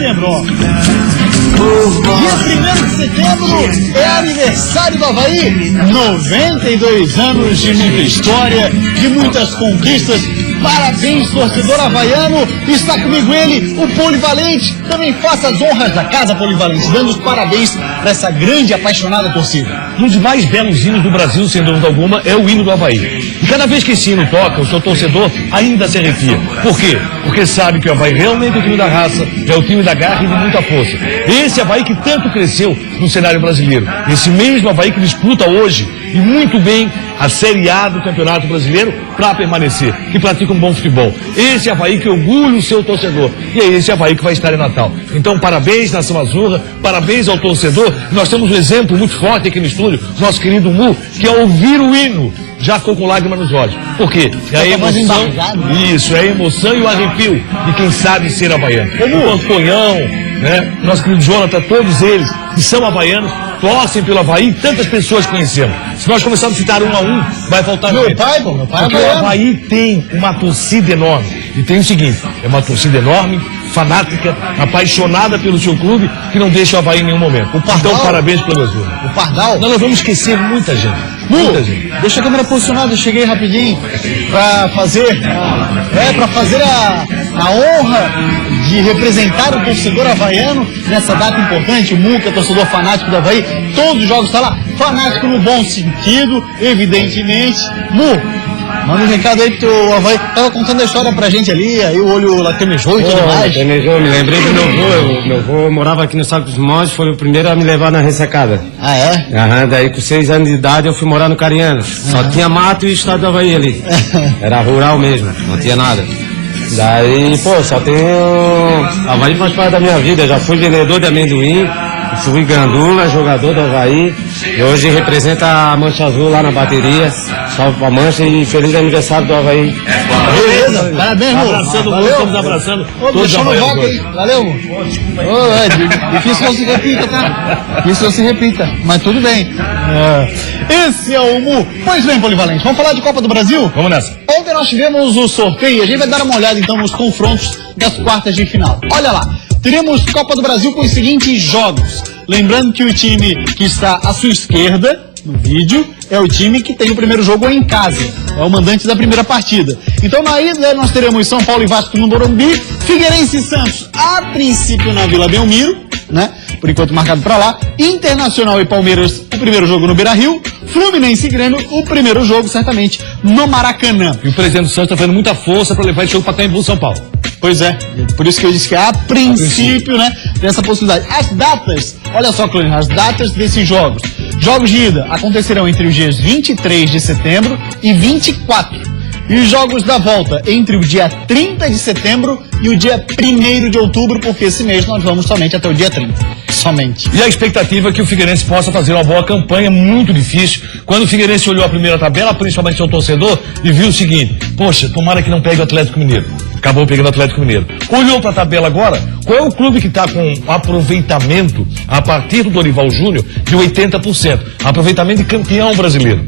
setembro, ó. Dia 1º de setembro é aniversário do Avaí. 92 anos de muita história, de muitas conquistas. Parabéns, torcedor havaiano. Está comigo ele, o Polivalente. Também faça as honras da Casa Polivalente, dando os parabéns para essa grande e apaixonada torcida. Um dos mais belos hinos do Brasil, sem dúvida alguma, é o hino do Avaí. E cada vez que esse hino toca, o seu torcedor ainda se arrepia. Por quê? Porque sabe que o Avaí realmente é o time da raça, é o time da garra e de muita força. Esse Avaí que tanto cresceu no cenário brasileiro. Esse mesmo Avaí que disputa hoje, e muito bem, a Série A do Campeonato Brasileiro para permanecer, que pratica um bom futebol. Esse Avaí que orgulha o seu torcedor. E é esse Avaí que vai estar em Natal. Então, parabéns, Nação Azurra, parabéns ao torcedor. Nós temos um exemplo muito forte aqui no estúdio, nosso querido Mu, que ao ouvir o hino, já ficou com lágrimas nos olhos. Por quê? É a emoção, isso, é a emoção e o arrepio de quem sabe ser havaiano. Como o Antonhão, né? Nosso querido Jonathan, todos eles que são havaianos, torcem pelo Avaí, tantas pessoas conhecemos. Se nós começarmos a citar um a um, vai faltar meu pai, pô, meu pai porque o Avaí tem uma torcida enorme. E tem o seguinte, é uma torcida enorme, fanática, apaixonada pelo seu clube, que não deixa o Avaí em nenhum momento. O Pardal, então, parabéns pelo Azul. O Pardal? Nós vamos esquecer muita gente. Muita gente. Deixa a câmera posicionada, eu cheguei rapidinho para fazer a honra de representar o torcedor havaiano nessa data importante. O Muca, torcedor fanático do Avaí, todos os jogos está lá, fanático no bom sentido, evidentemente. Mu, manda um recado aí pro Avaí. Tava contando a história pra gente ali, aí o olho lacrimejou e tudo mais. Lacrimejou, me lembrei do meu avô morava aqui no Saco dos Montes, foi o primeiro a me levar na ressacada. Ah, é? Aham, daí com 6 anos de idade eu fui morar no Carianos. Só tinha mato e o estado do Avaí ali. Era rural mesmo, não tinha nada. Daí, pô, só tenho... Avaí faz parte da minha vida, já fui vendedor de amendoim, fui gandula, jogador do Avaí, e hoje representa a Mancha Azul lá na bateria. Salve pra Mancha e feliz aniversário do Avaí. Beleza, parabéns, Mu. Abraçando o estamos abraçando todos os havaianos aí. Valeu, Mu. Difícil não se repita, tá? Difícil não se repita, mas tudo bem. Esse é o Mu. Pois bem, Polivalente, vamos falar de Copa do Brasil? Vamos nessa. Ontem nós tivemos o sorteio e a gente vai dar uma olhada então nos confrontos das quartas de final. Olha lá, teremos Copa do Brasil com os seguintes jogos. Lembrando que o time que está à sua esquerda no vídeo é o time que tem o primeiro jogo em casa, é o mandante da primeira partida. Então na ida nós teremos São Paulo e Vasco no Morumbi, Figueirense e Santos a princípio na Vila Belmiro, né? Por enquanto marcado para lá, Internacional e Palmeiras o primeiro jogo no Beira-Rio, Fluminense e Grêmio o primeiro jogo certamente no Maracanã. E o presidente do Santos está fazendo muita força para levar esse jogo para Caimbu, São Paulo. Pois é, por isso que eu disse que a princípio, né, tem essa possibilidade. As datas, olha só, Clênio, as datas desses jogos. Jogos de ida acontecerão entre os dias 23 de setembro e 24. E os jogos da volta entre o dia 30 de setembro e o dia 1º de outubro, porque esse mês nós vamos somente até o dia 30. Somente. E a expectativa é que o Figueirense possa fazer uma boa campanha, muito difícil. Quando o Figueirense olhou a primeira tabela, principalmente seu torcedor, e viu o seguinte: poxa, tomara que não pegue o Atlético Mineiro. Acabou pegando o Atlético Mineiro. Olhou para a tabela agora, qual é o clube que está com aproveitamento a partir do Dorival Júnior de 80%? Aproveitamento de campeão brasileiro.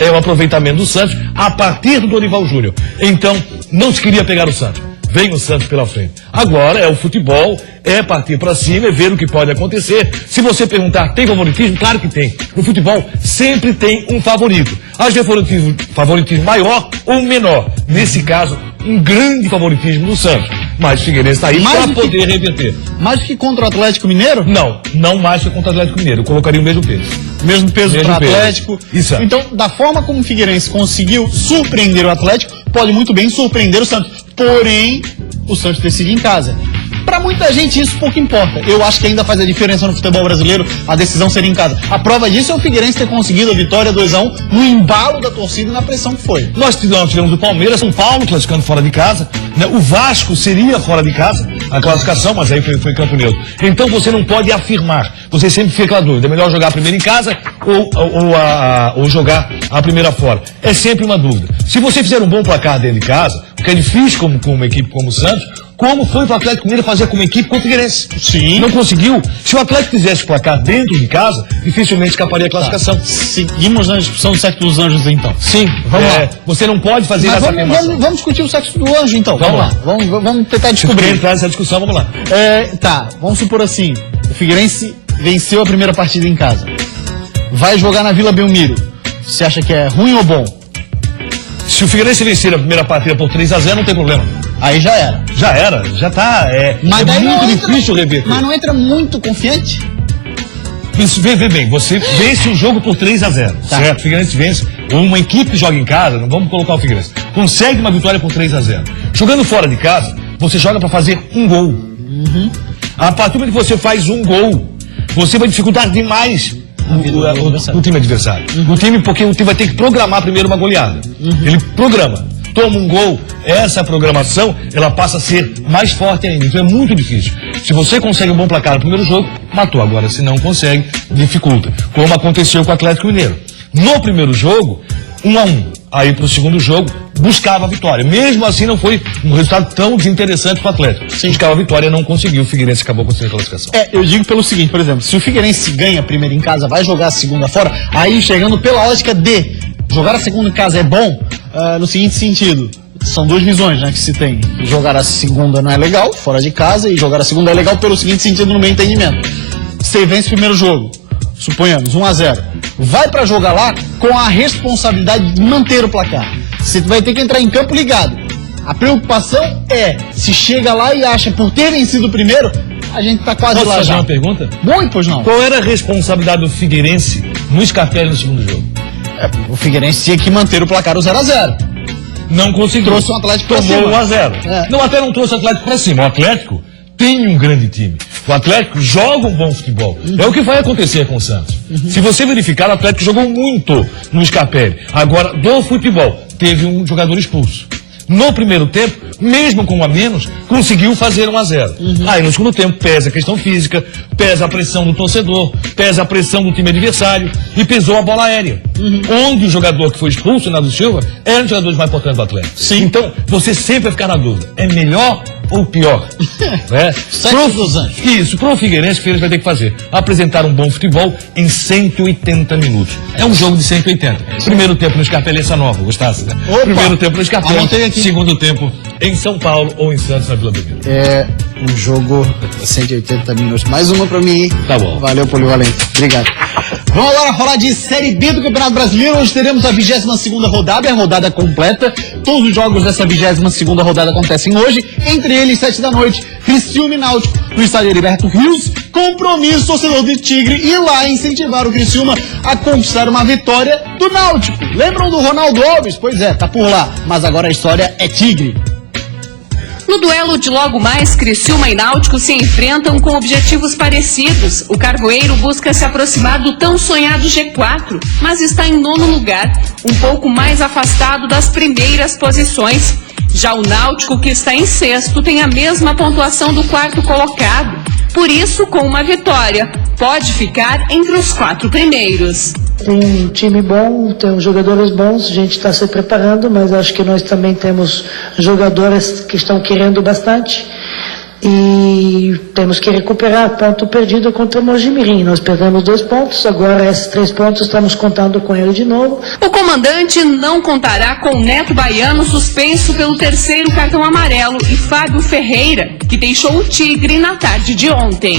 É o aproveitamento do Santos a partir do Dorival Júnior. Então, não se queria pegar o Santos. Vem o Santos pela frente. Agora é o futebol, é partir para cima e ver o que pode acontecer. Se você perguntar, tem favoritismo? Claro que tem. No futebol sempre tem um favorito. Às vezes favoritismo maior ou menor. Nesse caso, um grande favoritismo do Santos. Mas o Figueirense está aí para poder reverter. Mais do que contra o Atlético Mineiro? Não mais que contra o Atlético Mineiro. Eu colocaria o mesmo peso. Mesmo peso para o Atlético. Isso. Então, da forma como o Figueirense conseguiu surpreender o Atlético, pode muito bem surpreender o Santos. Porém, o Santos decide em casa. Para muita gente isso pouco importa. Eu acho que ainda faz a diferença no futebol brasileiro a decisão ser em casa. A prova disso é o Figueirense ter conseguido a vitória 2-1 no embalo da torcida e na pressão que foi. Nós tivemos o Palmeiras, São Paulo classificando fora de casa, né? O Vasco seria fora de casa a classificação, mas aí foi campo neutro. Então você não pode afirmar, você sempre fica com a dúvida, é melhor jogar a primeira em casa ou jogar a primeira fora. É sempre uma dúvida. Se você fizer um bom placar dentro de casa, o que é difícil com uma equipe como o Santos, como foi para o Atlético Mineiro fazer como equipe com o Figueirense. Sim. Não conseguiu. Se o Atlético fizesse placar dentro de casa, dificilmente escaparia a classificação. Seguimos na discussão do sexo dos anjos, então. Sim, Vamos lá. Você não pode fazer Mas essa afirmação. vamos discutir o sexo do anjo, então. Vamos lá. Vamos tentar Se descobrir. entrar nessa discussão, vamos lá. Tá, vamos supor assim, o Figueirense venceu a primeira partida em casa. Vai jogar na Vila Belmiro. Você acha que é ruim ou bom? Se o Figueirense vencer a primeira partida por 3-0, não tem problema. Aí já era. Já era, já tá. Mas daí muito não entra- difícil reverter. Mas não entra muito confiante? Isso, vê bem, você vence o jogo por 3-0, Tá. certo? O Figueirense vence, uma equipe que joga em casa, não vamos colocar o Figueirense, consegue uma vitória por 3-0. Jogando fora de casa, você joga para fazer um gol. A partir do momento que você faz um gol, você vai dificultar demais o time adversário. O time, porque o time vai ter que programar primeiro uma goleada. Ele programa. Toma um gol, essa programação, ela passa a ser mais forte ainda. Então é muito difícil. Se você consegue um bom placar no primeiro jogo, matou. Agora, se não consegue, dificulta. Como aconteceu com o Atlético Mineiro. No primeiro jogo, 1-1. Aí pro segundo jogo, buscava a vitória. Mesmo assim, não foi um resultado tão desinteressante pro Atlético. Buscava a vitória, não conseguiu. O Figueirense acabou conseguindo a classificação. Eu digo pelo seguinte, por exemplo, se o Figueirense ganha a primeira em casa, vai jogar a segunda fora, aí chegando pela lógica de jogar a segunda em casa é bom, no seguinte sentido. São duas visões, né, que se tem. Jogar a segunda não é legal, fora de casa, e jogar a segunda é legal pelo seguinte sentido, no meu entendimento. Você vence o primeiro jogo, suponhamos, 1-0. Vai pra jogar lá com a responsabilidade de manter o placar. Você vai ter que entrar em campo ligado. A preocupação é, se chega lá e acha por ter vencido o primeiro, a gente tá quase Posso lá fazer já. uma pergunta? Bom, pois não. Qual era a responsabilidade do Figueirense no Scarpelli no segundo jogo? O Figueirense tinha que manter o placar o 0-0. Não conseguiu. Trouxe o Atlético pra Tomou cima. 1-0. É. Não, até não trouxe o Atlético pra cima. O Atlético tem um grande time. O Atlético joga um bom futebol. É o que vai acontecer com o Santos. Se você verificar, o Atlético jogou muito no Scarpelli. Agora, do futebol, teve um jogador expulso. No primeiro tempo, mesmo com um a menos, conseguiu fazer 1-0. Aí no segundo tempo pesa a questão física, pesa a pressão do torcedor, pesa a pressão do time adversário e pesou a bola aérea. Onde o jogador que foi expulso, Nado Silva, era um dos jogadores mais importantes do Atlético. Sim. Então, você sempre vai ficar na dúvida, é melhor ou pior? Né? Sexo dos anjos. Isso, pro Figueirense, o Figueirense vai ter que fazer. Apresentar um bom futebol em 180 minutos. É um jogo de 180. Primeiro tempo no Scarpelli, essa nova, gostasse, né? Opa! Primeiro tempo no Scarpelli, Anotei aqui. segundo tempo em São Paulo ou em Santos, na Vila Belmiro. É um jogo 180 minutos. Mais uma pra mim, hein? Tá bom. Valeu, Polivalente. Obrigado. Vamos agora falar de Série B do Campeonato Brasileiro. Hoje teremos a 22ª rodada, é a rodada completa. Todos os jogos dessa 22ª rodada acontecem hoje. Entre eles, 7 da noite, Criciúma e Náutico no estádio Heriberto Rios. Compromisso, torcedor do Tigre, ir lá incentivar o Criciúma a conquistar uma vitória do Náutico. Lembram do Ronaldo Alves? Pois é, tá por lá. Mas agora a história é Tigre. No duelo de logo mais, Criciúma e Náutico se enfrentam com objetivos parecidos. O Carvoeiro busca se aproximar do tão sonhado G4, mas está em 9º lugar, um pouco mais afastado das primeiras posições. Já o Náutico, que está em 6º, tem a mesma pontuação do 4º colocado. Por isso, com uma vitória, pode ficar entre os 4 primeiros. Tem um time bom, tem jogadores bons, a gente está se preparando, mas acho que nós também temos jogadores que estão querendo bastante e temos que recuperar ponto perdido contra o Mojimirim. Nós perdemos 2 pontos, agora esses 3 pontos estamos contando com ele de novo. O comandante não contará com o Neto Baiano suspenso pelo 3º cartão amarelo e Fábio Ferreira, que deixou o Tigre na tarde de ontem.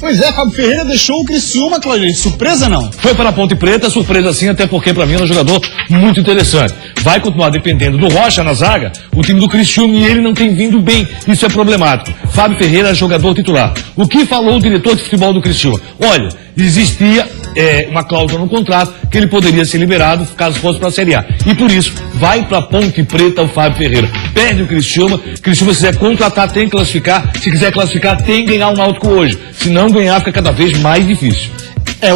Pois é, Fábio Ferreira deixou o Criciúma, Claudio. Surpresa não? Foi para a Ponte Preta, surpresa sim, até porque para mim é um jogador muito interessante. Vai continuar dependendo do Rocha na zaga, o time do Criciúma, e ele não tem vindo bem. Isso é problemático. Fábio Ferreira é jogador titular. O que falou o diretor de futebol do Criciúma? Olha, existia uma cláusula no contrato que ele poderia ser liberado caso fosse para a Série A. E por isso, vai para a Ponte Preta o Fábio Ferreira. Perde o Criciúma. Criciúma, se quiser contratar, tem que classificar. Se quiser classificar, tem que ganhar o Náutico hoje. Se não ganhar, fica cada vez mais difícil.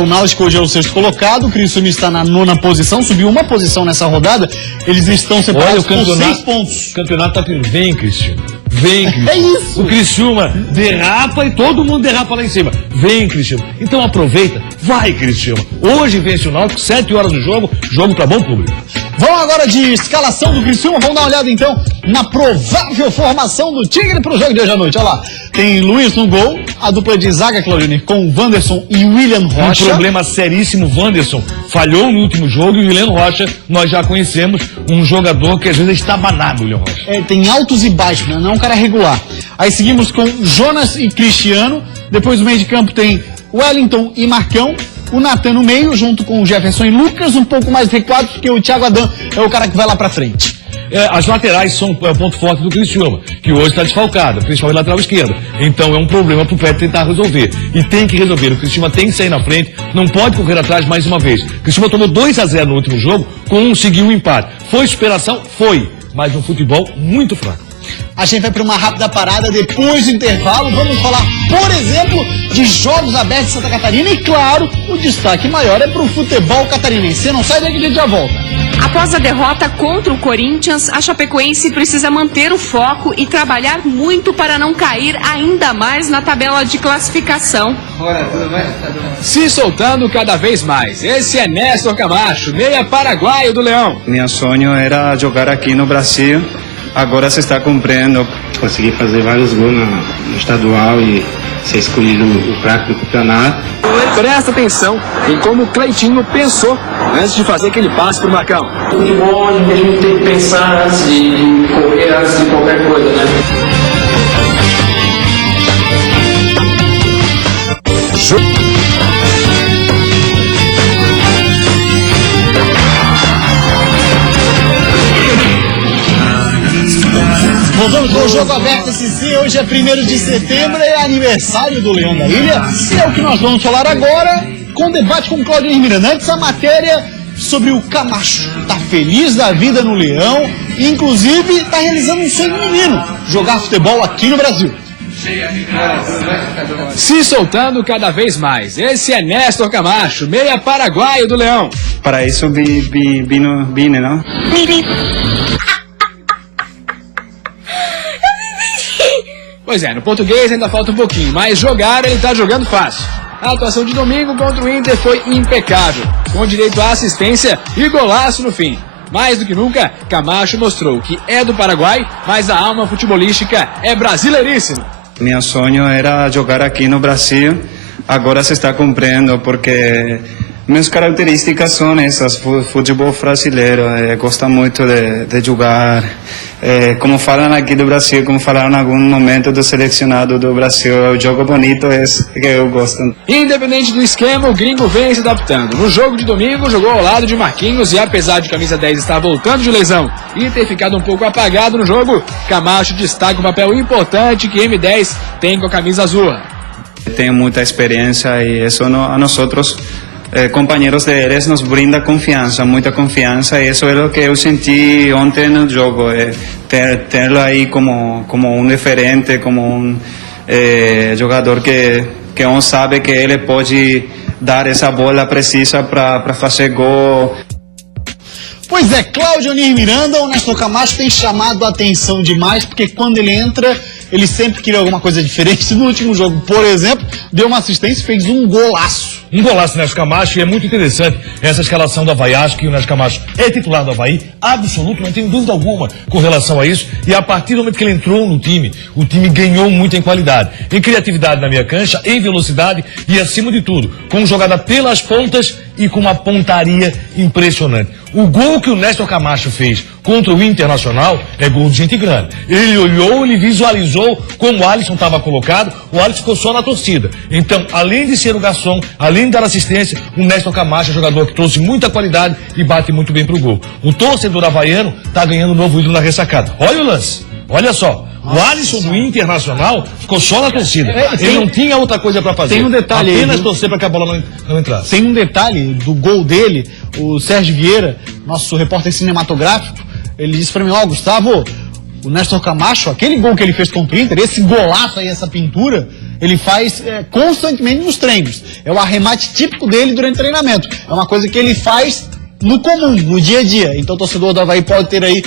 O Náutico hoje é o 6º colocado, o Criciúma está na 9ª posição, subiu uma posição nessa rodada, eles estão separados com 6 pontos. O campeonato tá pedindo. Vem, Criciúma. Vem, Criciúma. É isso. O Criciúma derrapa e todo mundo derrapa lá em cima. Vem, Criciúma. Então aproveita. Vai, Criciúma. Hoje vence o Náutico, 7 horas do jogo para bom público. Vamos agora de escalação do Criciúma, vamos dar uma olhada então na provável formação do Tigre pro jogo de hoje à noite. Olha lá, tem Luiz no gol, a dupla de zaga, Claudionir, com Wanderson e William Rocha. Um problema seríssimo, Wanderson falhou no último jogo e o William Rocha, nós já conhecemos, um jogador que às vezes está banado, o William Rocha. Tem altos e baixos, né? Não é um cara regular. Aí seguimos com Jonas e Cristiano, depois no meio de campo tem Wellington e Marcão, o Natan no meio, junto com o Jefferson e Lucas, um pouco mais recuados, porque o Thiago Adam é o cara que vai lá pra frente. As laterais são o ponto forte do Criciúma, que hoje está desfalcado, principalmente lateral esquerda. Então é um problema pro Pet tentar resolver. E tem que resolver. O Criciúma tem que sair na frente, não pode correr atrás mais uma vez. O Criciúma tomou 2-0 no último jogo, conseguiu um empate. Foi superação? Foi. Mas um futebol muito fraco. A gente vai para uma rápida parada depois do intervalo. Vamos falar, por exemplo, de jogos abertos de Santa Catarina. E claro, o destaque maior é para o futebol catarinense. Você não sai daqui, a gente já volta. Após a derrota contra o Corinthians, a Chapecoense precisa manter o foco e trabalhar muito para não cair ainda mais na tabela de classificação. Se soltando cada vez mais. Esse é Néstor Camacho, meia paraguaio do Leão. Meu sonho era jogar aqui no Brasil. Agora se está cumprindo. Consegui fazer vários gols no estadual e ser escolhido o craque do campeonato. Presta atenção em como o Cleitinho pensou antes de fazer aquele passe pro Marcão. Futebol, a gente tem que pensar antes de correr, antes de qualquer coisa, né? Voltamos com o Jogo Aberto SC, hoje é 1º de setembro, é aniversário do Leão da Ilha, e é o que nós vamos falar agora, com debate com Claudionir Miranda. Antes a matéria sobre o Camacho, tá feliz da vida no Leão, e inclusive tá realizando um sonho menino, jogar futebol aqui no Brasil. Se soltando cada vez mais. Esse é Néstor Camacho, meia paraguaio do Leão. Para isso vine, não? Pois é, no português ainda falta um pouquinho, mas jogar ele tá jogando fácil. A atuação de domingo contra o Inter foi impecável, com direito à assistência e golaço no fim. Mais do que nunca, Camacho mostrou que é do Paraguai, mas a alma futebolística é brasileiríssima. Meu sonho era jogar aqui no Brasil. Agora se está cumprindo, porque minhas características são essas, futebol brasileiro, gosto muito de jogar, como falam aqui do Brasil, como falaram em algum momento do selecionado do Brasil, o jogo bonito é que eu gosto. Independente do esquema, o gringo vem se adaptando. No jogo de domingo, jogou ao lado de Marquinhos e apesar de camisa 10 estar voltando de lesão e ter ficado um pouco apagado no jogo, Camacho destaca o papel importante que M10 tem com a camisa azul. Tenho muita experiência e isso a nós companheiros deles nos brinda confiança, muita confiança, e isso é o que eu senti ontem no jogo, tê-lo aí como um referente, como um jogador que sabe que ele pode dar essa bola precisa para fazer gol. Pois é, Claudionir Miranda, o Néstor Camacho tem chamado a atenção demais, porque quando ele entra, ele sempre queria alguma coisa diferente. No último jogo, por exemplo, deu uma assistência e fez um golaço. Um golaço do Néstor Camacho, e é muito interessante essa escalação do Avaí. Acho que o Néstor Camacho é titular do Avaí, absoluto, não tenho dúvida alguma com relação a isso. E a partir do momento que ele entrou no time, o time ganhou muito em qualidade, em criatividade na meia cancha, em velocidade e, acima de tudo, com jogada pelas pontas e com uma pontaria impressionante. O gol que o Néstor Camacho fez contra o Internacional é gol de gente grande. Ele olhou, ele visualizou como o Alisson estava colocado, o Alisson ficou só na torcida. Então, além de ser o garçom, além de dar assistência, o Néstor Camacho é um jogador que trouxe muita qualidade e bate muito bem pro gol. O torcedor havaiano está ganhando um novo ídolo na ressacada. Olha o lance, olha só. O Alisson do Internacional ficou só na torcida. Ele não tinha outra coisa para fazer. Tem um detalhe apenas aí, torcer para que a bola não entrasse. Tem um detalhe do gol dele, o Sérgio Vieira, nosso repórter cinematográfico, ele disse para mim, Gustavo, o Néstor Camacho, aquele gol que ele fez contra o Inter, esse golaço aí, essa pintura, ele faz constantemente nos treinos. É o arremate típico dele durante o treinamento. É uma coisa que ele faz no comum, no dia a dia. Então o torcedor do Avaí pode ter aí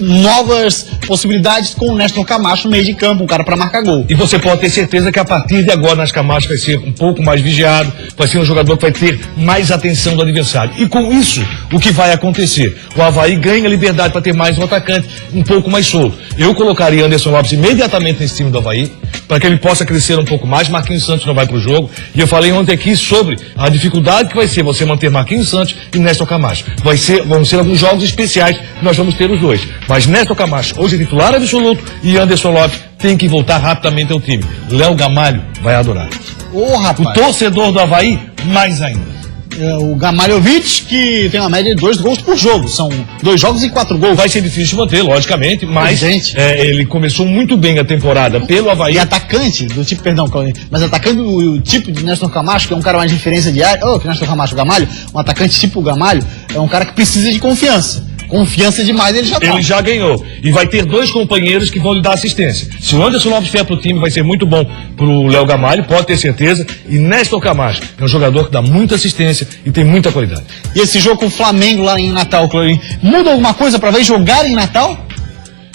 novas possibilidades com o Néstor Camacho no meio de campo, um cara para marcar gol. E você pode ter certeza que a partir de agora, Néstor Camacho vai ser um pouco mais vigiado, vai ser um jogador que vai ter mais atenção do adversário. E com isso, o que vai acontecer? O Avaí ganha liberdade para ter mais um atacante um pouco mais solto. Eu colocaria Anderson Lopes imediatamente nesse time do Avaí, para que ele possa crescer um pouco mais. Marquinhos Santos não vai para o jogo. E eu falei ontem aqui sobre a dificuldade que vai ser você manter Marquinhos Santos e Néstor Camacho. Vão ser alguns jogos especiais que nós vamos ter os dois. Mas Néstor Camacho, hoje é titular absoluto, e Anderson Lopes tem que voltar rapidamente ao time. Léo Gamalho vai adorar. Ô, rapaz. O torcedor do Avaí, mais ainda. O Gamalhovic, que tem uma média de 2 gols por jogo. São 2 jogos e 4 gols. Vai ser difícil de manter, logicamente, mas ele começou muito bem a temporada pelo Avaí. E atacante do tipo, perdão, mas atacante do tipo de Néstor Camacho, que é um cara mais de referência de área. Que Néstor Camacho, o Gamalho, um atacante tipo o Gamalho, é um cara que precisa de confiança. Confiança demais, ele já tá. Ele já ganhou. E vai ter 2 companheiros que vão lhe dar assistência. Se o Anderson Lopes vier pro time, vai ser muito bom pro Léo Gamalho, pode ter certeza. E Néstor Camacho é um jogador que dá muita assistência e tem muita qualidade. E esse jogo com o Flamengo lá em Natal, Clorinho, muda alguma coisa para ver jogar em Natal?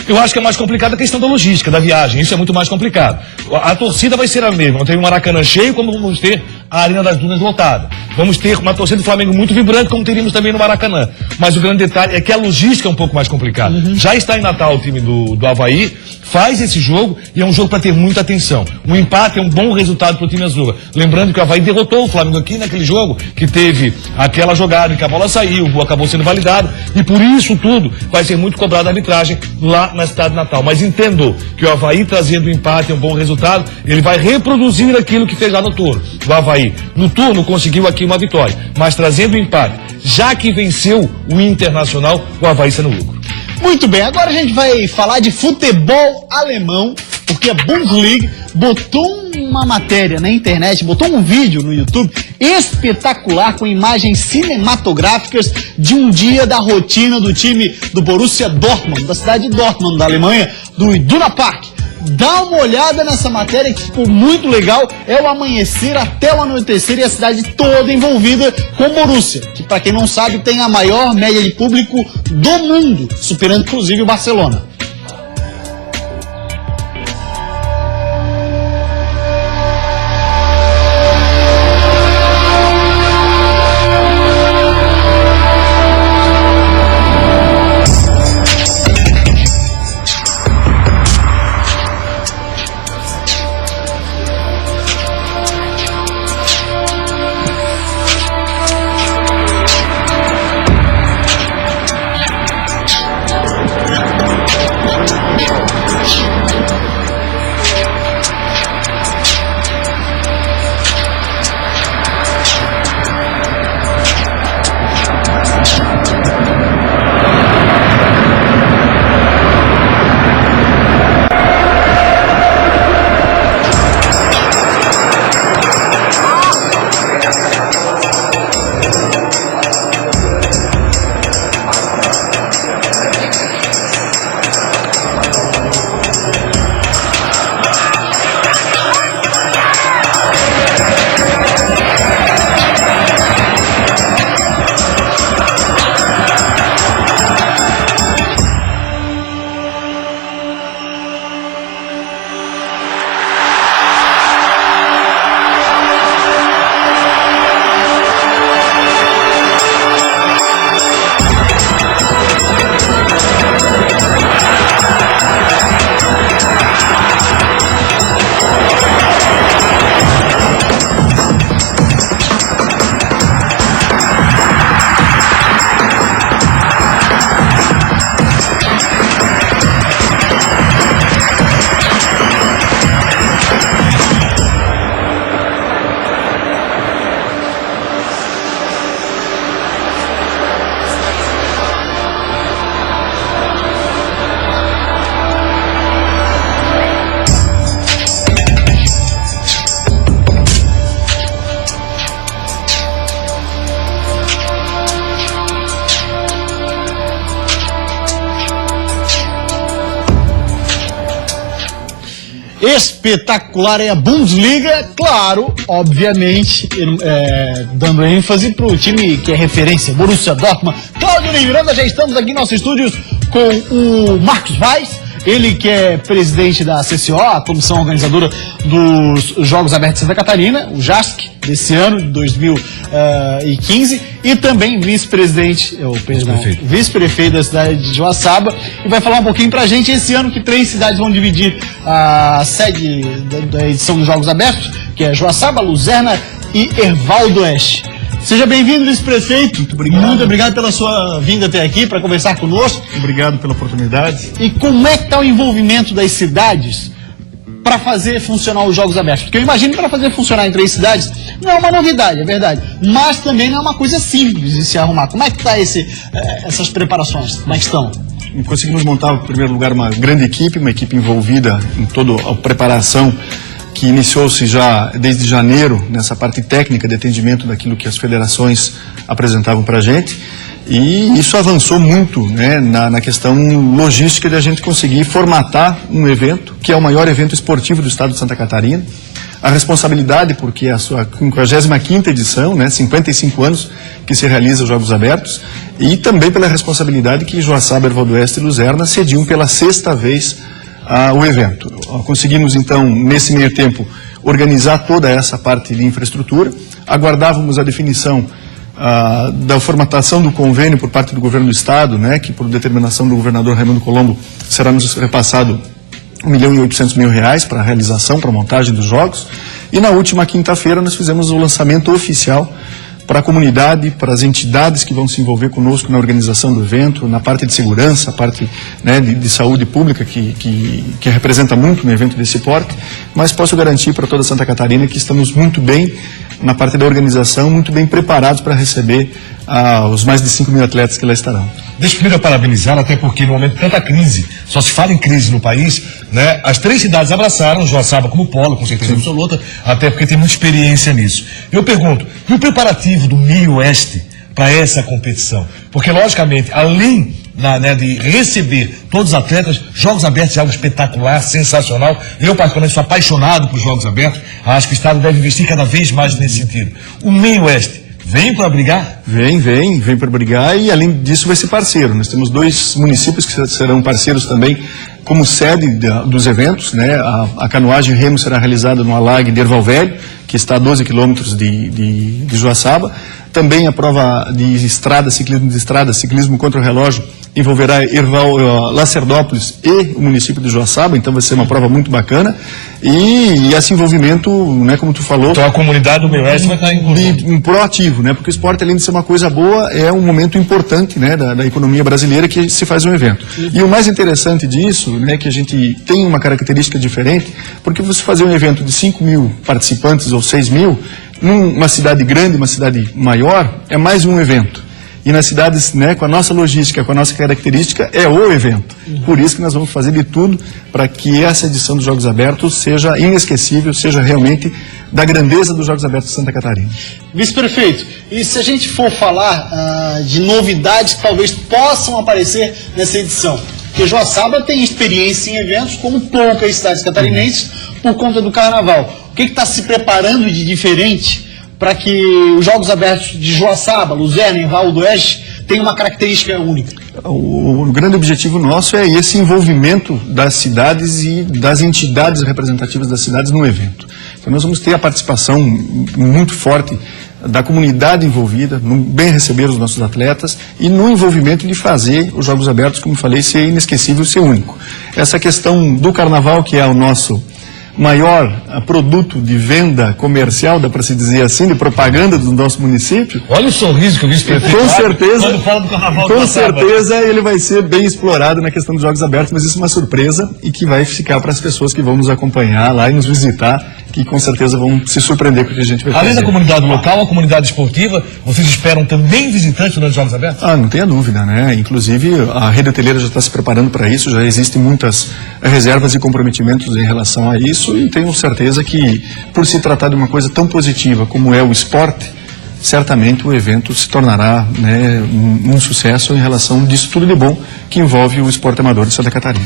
Eu acho que é mais complicado a questão da logística, da viagem. Isso é muito mais complicado. A torcida vai ser a mesma. Não tem o Maracanã cheio, como vamos ter a Arena das Dunas lotada. Vamos ter uma torcida do Flamengo muito vibrante, como teríamos também no Maracanã. Mas o grande detalhe é que a logística é um pouco mais complicada. Já está em Natal o time do Avaí, faz esse jogo e é um jogo para ter muita atenção. Um empate é um bom resultado para o time azul. Lembrando que o Avaí derrotou o Flamengo aqui naquele jogo, que teve aquela jogada em que a bola saiu, o gol acabou sendo validado, e por isso tudo vai ser muito cobrado a arbitragem lá na cidade de Natal. Mas entendo que o Avaí, trazendo o empate, é um bom resultado, ele vai reproduzir aquilo que fez lá no turno. O Avaí, no turno, conseguiu aqui uma vitória, mas trazendo o empate, já que venceu o Internacional, o Avaí está no lucro. Muito bem, agora a gente vai falar de futebol alemão, porque a Bundesliga botou uma matéria na internet, botou um vídeo no YouTube espetacular com imagens cinematográficas de um dia da rotina do time do Borussia Dortmund, da cidade de Dortmund, da Alemanha, do Iduna Park. Dá uma olhada nessa matéria que ficou muito legal. É o amanhecer até o anoitecer e a cidade toda envolvida com o Borussia, que, para quem não sabe, tem a maior média de público do mundo, superando inclusive o Barcelona. espetacular é a Bundesliga, claro, obviamente, dando ênfase para o time que é referência, Borussia Dortmund. Cláudio Miranda, já estamos aqui em nossos estúdios com o Marcos Vaz, ele que é presidente da CCO, a comissão organizadora dos Jogos Abertos de Santa Catarina, o JASC, desse ano, de 2015, e também vice-prefeito da cidade de Joaçaba, e vai falar um pouquinho pra gente esse ano que 3 cidades vão dividir a sede da edição dos Jogos Abertos, que é Joaçaba, Luzerna e Erval do Oeste. Seja bem-vindo, vice-prefeito. Muito obrigado pela sua vinda até aqui para conversar conosco. Obrigado pela oportunidade. E como é que está o envolvimento das cidades para fazer funcionar os Jogos Abertos? Porque eu imagino que para fazer funcionar em 3 cidades não é uma novidade, é verdade. Mas também não é uma coisa simples de se arrumar. Como é que está essas preparações? Como é que estão? Conseguimos montar, em primeiro lugar, uma grande equipe, uma equipe envolvida em toda a preparação que iniciou-se já desde janeiro, nessa parte técnica de atendimento daquilo que as federações apresentavam para a gente. E isso avançou muito, né, na questão logística de a gente conseguir formatar um evento, que é o maior evento esportivo do estado de Santa Catarina. A responsabilidade, porque é a sua 55ª edição, né, 55 anos que se realiza os Jogos Abertos, e também pela responsabilidade que Joaçaba, Erval do Oeste e Luzerna cediam pela 6ª vez o evento. Conseguimos, então, nesse meio tempo, organizar toda essa parte de infraestrutura. Aguardávamos a definição da formatação do convênio por parte do governo do estado, né, que por determinação do governador Raimundo Colombo será nos repassado R$1.800.000 para a realização, para a montagem dos jogos. E na última quinta-feira nós fizemos o lançamento oficial para a comunidade, para as entidades que vão se envolver conosco na organização do evento, na parte de segurança, a parte, né, de saúde pública, que representa muito no evento desse porte, mas posso garantir para toda Santa Catarina que estamos muito bem na parte da organização, muito bem preparados para receber os mais de 5.000 atletas que lá estarão. Deixa eu primeiro parabenizar, até porque no momento de tanta crise, só se fala em crise no país, né? As 3 cidades abraçaram Joaçaba como polo, com certeza absoluta, até porque tem muita experiência nisso. Eu pergunto, e o preparativo do meio oeste para essa competição? Porque, logicamente, além de receber todos os atletas, Jogos Abertos é algo espetacular, sensacional. Eu, particularmente, sou apaixonado por Jogos Abertos. Acho que o Estado deve investir cada vez mais nesse sentido. O meio oeste vem para brigar? Vem para brigar, e além disso vai ser parceiro. Nós temos 2 municípios que serão parceiros também como sede dos eventos, né? A canoagem remo será realizada no Alague de Erval Velho, que está a 12 quilômetros de Joaçaba. Também a prova de estrada, ciclismo contra o relógio, envolverá Lacerdópolis e o município de Joaçaba, então vai ser uma prova muito bacana. E esse envolvimento, né, como tu falou... Então a comunidade do meio oeste vai estar incluída. Um proativo, né, porque o esporte, além de ser uma coisa boa, é um momento importante, né, da economia brasileira que se faz um evento. E o mais interessante disso, né, que a gente tem uma característica diferente, porque você fazer um evento de 5.000 participantes ou 6.000, numa cidade grande, uma cidade maior, é mais um evento. E nas cidades, né, com a nossa logística, com a nossa característica, é o evento. Por isso que nós vamos fazer de tudo para que essa edição dos Jogos Abertos seja inesquecível, seja realmente da grandeza dos Jogos Abertos de Santa Catarina. Vice-prefeito, e se a gente for falar de novidades que talvez possam aparecer nessa edição? Porque Joaçaba tem experiência em eventos como poucas cidades catarinenses por conta do carnaval. O que está se preparando de diferente para que os Jogos Abertos de Joaçaba, Luzerna e Erval do Oeste tenham uma característica única? O grande objetivo nosso é esse envolvimento das cidades e das entidades representativas das cidades no evento. Então nós vamos ter a participação muito forte da comunidade envolvida, no bem receber os nossos atletas e no envolvimento de fazer os Jogos Abertos, como falei, ser inesquecível, ser único. Essa questão do carnaval, que é o nosso maior produto de venda comercial, dá para se dizer assim, de propaganda do nosso município. Olha o sorriso que eu vi. Com certeza, quando fala do carnaval, com certeza ele vai ser bem explorado na questão dos Jogos Abertos, mas isso é uma surpresa e que vai ficar para as pessoas que vão nos acompanhar lá e nos visitar, que com certeza vão se surpreender com o que a gente vai fazer. Além da comunidade local, a comunidade esportiva, vocês esperam também visitantes durante os Jogos Abertos? Não tenha dúvida, né? Inclusive, a rede hoteleira já está se preparando para isso, já existem muitas reservas e comprometimentos em relação a isso, e tenho certeza que, por se tratar de uma coisa tão positiva como é o esporte, certamente o evento se tornará, né, um sucesso em relação disso tudo de bom que envolve o esporte amador de Santa Catarina.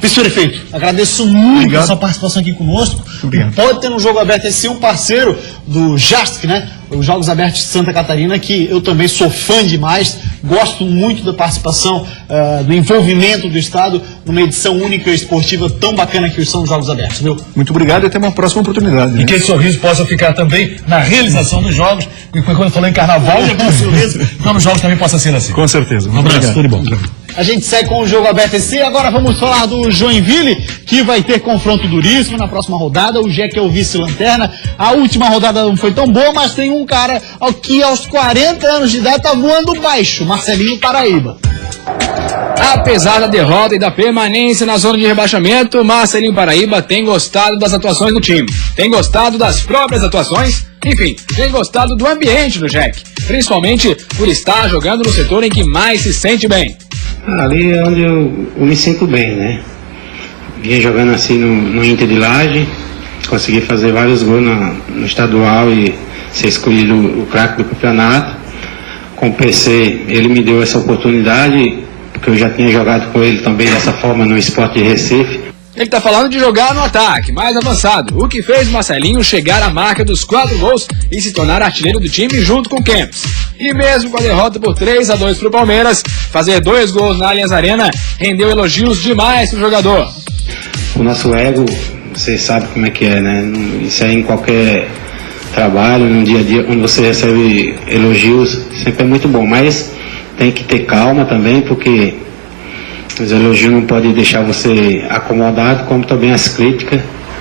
Vice-prefeito, agradeço muito Obrigado. a sua participação aqui conosco. Obrigado. E pode ter no Jogo Aberto esse um parceiro do JASC, né? Os Jogos Abertos de Santa Catarina, que eu também sou fã demais, gosto muito da participação, do envolvimento do Estado numa edição única e esportiva tão bacana que são os Jogos Abertos, viu? Muito obrigado e até uma próxima oportunidade. E Né? que esse sorriso possa ficar também na realização dos jogos, e quando eu falei em carnaval, já com sorriso, então nos jogos também possa ser assim. Com certeza. Um abraço, tudo de bom. A gente segue com o Jogo Aberto SC. Agora vamos falar do Joinville, que vai ter confronto duríssimo na próxima rodada. O Jack é o vice-lanterna. A última rodada não foi tão boa, mas tem um cara que aos 40 anos de idade tá voando baixo, Marcelinho Paraíba. Apesar da derrota e da permanência na zona de rebaixamento, Marcelinho Paraíba tem gostado das atuações do time, tem gostado das próprias atuações, enfim, tem gostado do ambiente do Jack, principalmente por estar jogando no setor em que mais se sente bem. Ali é onde eu me sinto bem, né? Vinha jogando assim no Inter de Laje, consegui fazer vários gols no estadual e ser escolhido o craque do campeonato. Com o PC, ele me deu essa oportunidade, porque eu já tinha jogado com ele também dessa forma no Sport de Recife. Ele está falando de jogar no ataque, mais avançado, o que fez Marcelinho chegar à marca dos 4 gols e se tornar artilheiro do time junto com Kempis. E mesmo com a derrota por 3-2 para o Palmeiras, fazer 2 gols na Allianz Arena rendeu elogios demais para o jogador. O nosso ego, vocês sabem como é que é, né? Isso aí em qualquer trabalho, no dia a dia, quando você recebe elogios, sempre é muito bom, mas tem que ter calma também, porque os elogios não podem deixar você acomodado, como também as críticas,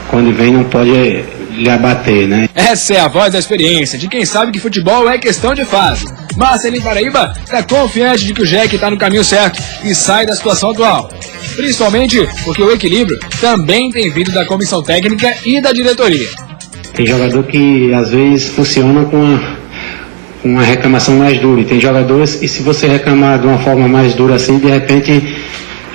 quando vem, não pode lhe abater, né? Essa é a voz da experiência, de quem sabe que futebol é questão de fase. Marcelinho Paraíba está confiante de que o Jack está no caminho certo e sai da situação atual. Principalmente porque o equilíbrio também tem vindo da comissão técnica e da diretoria. Tem jogador que às vezes funciona com uma reclamação mais dura, e tem jogadores que se você reclamar de uma forma mais dura assim, de repente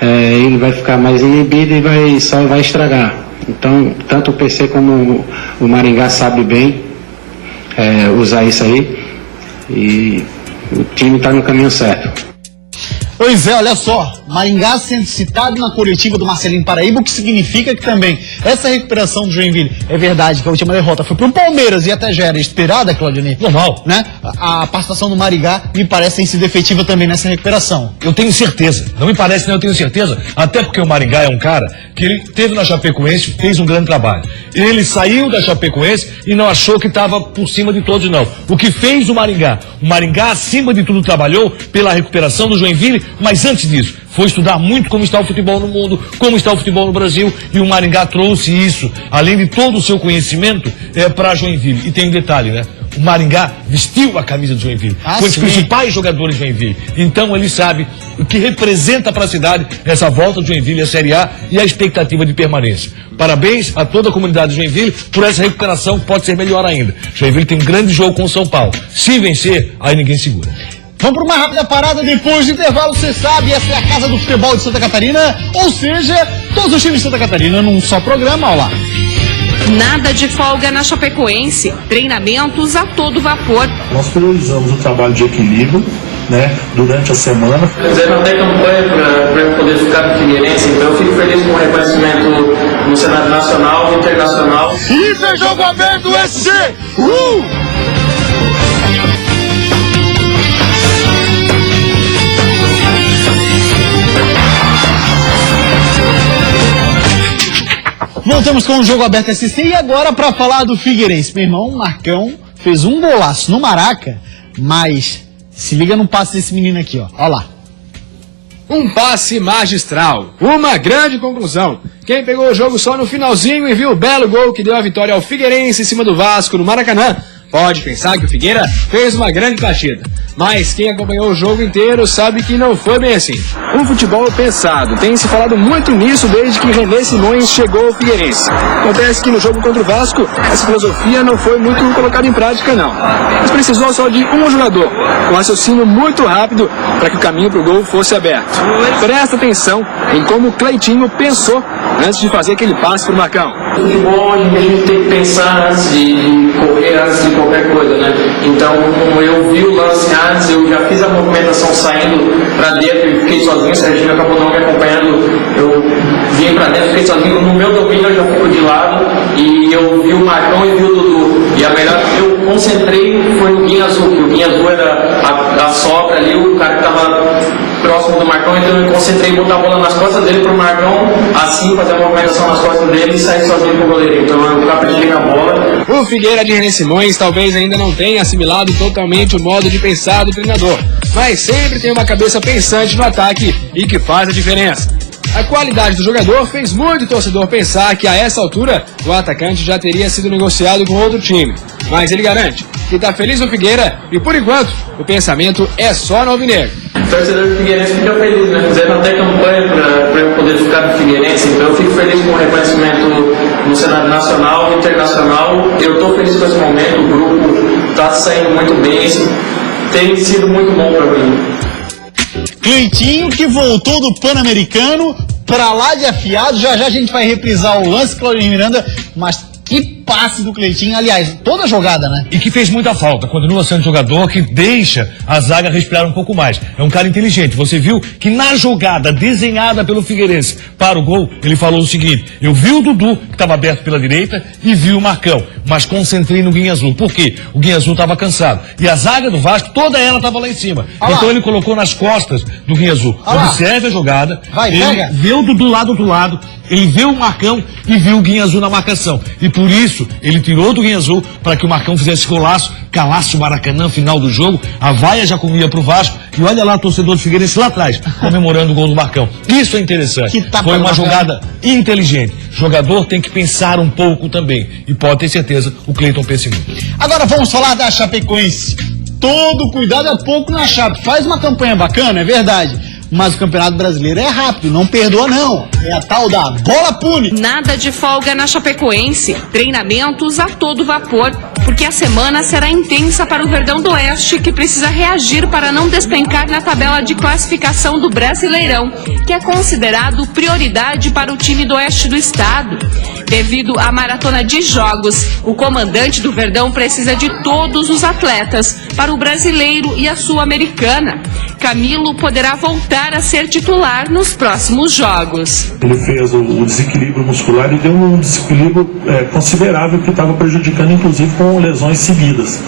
ele vai ficar mais inibido e só vai estragar. Então, tanto o PC como o Maringá sabe bem usar isso aí, e o time está no caminho certo. Pois é, olha só, Maringá sendo citado na coletiva do Marcelinho Paraíba, o que significa que também essa recuperação do Joinville, é verdade que a última derrota foi pro Palmeiras e até já era esperada, Claudinei. Normal. Né? A participação do Maringá me parece ter sido efetiva também nessa recuperação. Eu tenho certeza, não me parece, não, eu tenho certeza, até porque o Maringá é um cara que ele teve na Chapecoense, fez um grande trabalho. Ele saiu da Chapecoense e não achou que estava por cima de todos, não. O que fez o Maringá acima de tudo trabalhou pela recuperação do Joinville, mas antes disso, foi estudar muito como está o futebol no mundo, como está o futebol no Brasil, e o Maringá trouxe isso, além de todo o seu conhecimento, para Joinville. E tem um detalhe, né? O Maringá vestiu a camisa do Joinville, foi um dos principais jogadores de Joinville. Então ele sabe o que representa para a cidade essa volta de Joinville à Série A e a expectativa de permanência. Parabéns a toda a comunidade de Joinville por essa recuperação que pode ser melhor ainda. Joinville tem um grande jogo com o São Paulo. Se vencer, aí ninguém segura. Vamos para uma rápida parada depois do intervalo, você sabe, essa é a Casa do Futebol de Santa Catarina, ou seja, todos os times de Santa Catarina num só programa, olha lá. Nada de folga na Chapecoense, treinamentos a todo vapor. Nós priorizamos o trabalho de equilíbrio, né, durante a semana. Fizeram até campanha para eu poder ficar no Figueirense, então eu fico feliz com o reconhecimento no cenário nacional e internacional. Isso é Jogo Aberto SC! Voltamos com o Jogo Aberto SC e agora para falar do Figueirense. Meu irmão, o Marcão fez um golaço no Maraca, mas se liga no passe desse menino aqui, ó. Olha lá. Um passe magistral, uma grande conclusão. Quem pegou o jogo só no finalzinho e viu o belo gol que deu a vitória ao Figueirense em cima do Vasco no Maracanã, pode pensar que o Figueira fez uma grande partida. Mas quem acompanhou o jogo inteiro sabe que não foi bem assim. Um futebol pensado, tem se falado muito nisso desde que René Simões chegou ao Figueirense. Acontece que no jogo contra o Vasco, essa filosofia não foi muito colocada em prática não. Mas precisou só de um jogador, com um raciocínio muito rápido para que o caminho para o gol fosse aberto. Presta atenção em como o Cleitinho pensou antes de fazer aquele passe para o Marcão. Futebol, a gente tem que pensar antes de correr, antes de qualquer coisa, né? Então, eu vi o lance antes, eu já fiz a movimentação saindo para dentro e fiquei sozinho, o Serginho acabou não me acompanhando, eu vim para dentro, fiquei sozinho, no meu domínio eu já fico de lado, e eu vi o Marcão e vi o Dudu, e a melhor que eu concentrei foi no Guinha Azul, que o Guinha Azul era a sobra ali, o cara que estava próximo do Marcão, então eu me concentrei em botar a bola nas costas dele pro Marcão, assim, fazer a movimentação nas costas dele e sair sozinho pro goleirinho. Então eu aprendi com a bola. O Figueira de René Simões talvez ainda não tenha assimilado totalmente o modo de pensar do treinador, mas sempre tem uma cabeça pensante no ataque e que faz a diferença. A qualidade do jogador fez muito torcedor pensar que a essa altura o atacante já teria sido negociado com outro time, mas ele garante que está feliz no Figueira e por enquanto o pensamento é só no alvinegro. O torcedor do Figueirense fica feliz, né? Fizeram até campanha para eu poder ficar no Figueirense, então eu fico feliz com o reconhecimento no cenário nacional e internacional. Eu estou feliz com esse momento, o grupo está saindo muito bem, tem sido muito bom para mim. Cleitinho que voltou do Pan-Americano pra lá de afiado, já a gente vai reprisar o lance, Claudinho Miranda, mas que passe do Cleitinho, aliás, toda jogada, né? E que fez muita falta, continua sendo jogador que deixa a zaga respirar um pouco mais. É um cara inteligente, você viu que na jogada desenhada pelo Figueirense para o gol, ele falou o seguinte: eu vi o Dudu, que estava aberto pela direita, e vi o Marcão, mas concentrei no Guinha Azul. Por quê? O Guinha Azul estava cansado. E a zaga do Vasco, toda ela estava lá em cima. Então ele colocou nas costas do Guinha Azul. Observe a jogada, ele vê o Dudu lá do outro lado, ele vê o Marcão e viu o Guinha Azul na marcação. E por isso, ele tirou do Guinha Azul para que o Marcão fizesse golaço, calasse o Maracanã, final do jogo. A vaia já comia pro Vasco. E olha lá o torcedor do Figueirense lá atrás, comemorando o gol do Marcão. Isso é interessante. Foi uma jogada inteligente. Jogador tem que pensar um pouco também. E pode ter certeza, o Cleiton pensa muito. Agora vamos falar da Chapecoense. Todo cuidado é pouco na Chape. Faz uma campanha bacana, é verdade. Mas o Campeonato Brasileiro é rápido, não perdoa não. É a tal da bola pune. Nada de folga na Chapecoense. Treinamentos a todo vapor, porque a semana será intensa para o Verdão do Oeste, que precisa reagir para não despencar na tabela de classificação do Brasileirão, que é considerado prioridade para o time do Oeste do estado. Devido à maratona de jogos, o comandante do Verdão precisa de todos os atletas para o Brasileiro e a Sul-Americana. Camilo poderá voltar a ser titular nos próximos jogos. Ele fez o desequilíbrio muscular e deu um desequilíbrio considerável que estava prejudicando, inclusive, com lesões seguidas.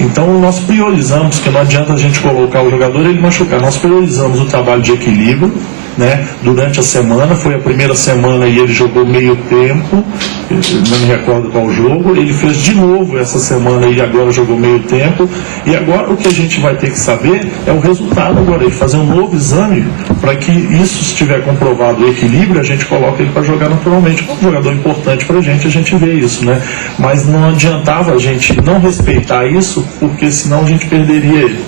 Então nós priorizamos, que não adianta a gente colocar o jogador e ele machucar, nós priorizamos o trabalho de equilíbrio, né, durante a semana. Foi a primeira semana e ele jogou meio tempo, não me recordo qual jogo, ele fez de novo essa semana e agora jogou meio tempo, e agora o que a gente vai ter que saber é o resultado agora, ele fazer um novo exame, para que isso estiver comprovado o equilíbrio, a gente coloca ele para jogar naturalmente. Como jogador importante para a gente vê isso, né, mas não adiantava a gente não respeitar isso, porque senão a gente perderia ele.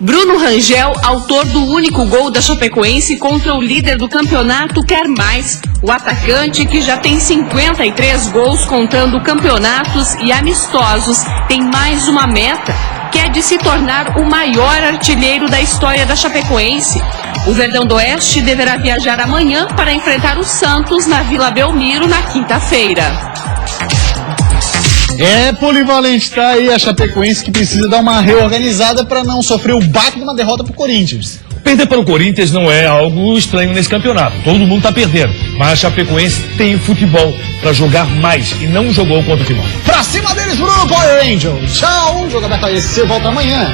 Bruno Rangel, autor do único gol da Chapecoense contra o líder do campeonato, quer mais. O atacante, que já tem 53 gols contando campeonatos e amistosos, tem mais uma meta, que é de se tornar o maior artilheiro da história da Chapecoense. O Verdão do Oeste deverá viajar amanhã para enfrentar o Santos na Vila Belmiro na quinta-feira. É polivalente, tá aí a Chapecoense, que precisa dar uma reorganizada para não sofrer o baque de uma derrota pro Corinthians. Perder para o Corinthians não é algo estranho nesse campeonato. Todo mundo tá perdendo. Mas a Chapecoense tem futebol para jogar mais e não jogou contra o Timão. Pra cima deles, Bruno Power Angel. Tchau, jogo aberto aí. Você volta amanhã.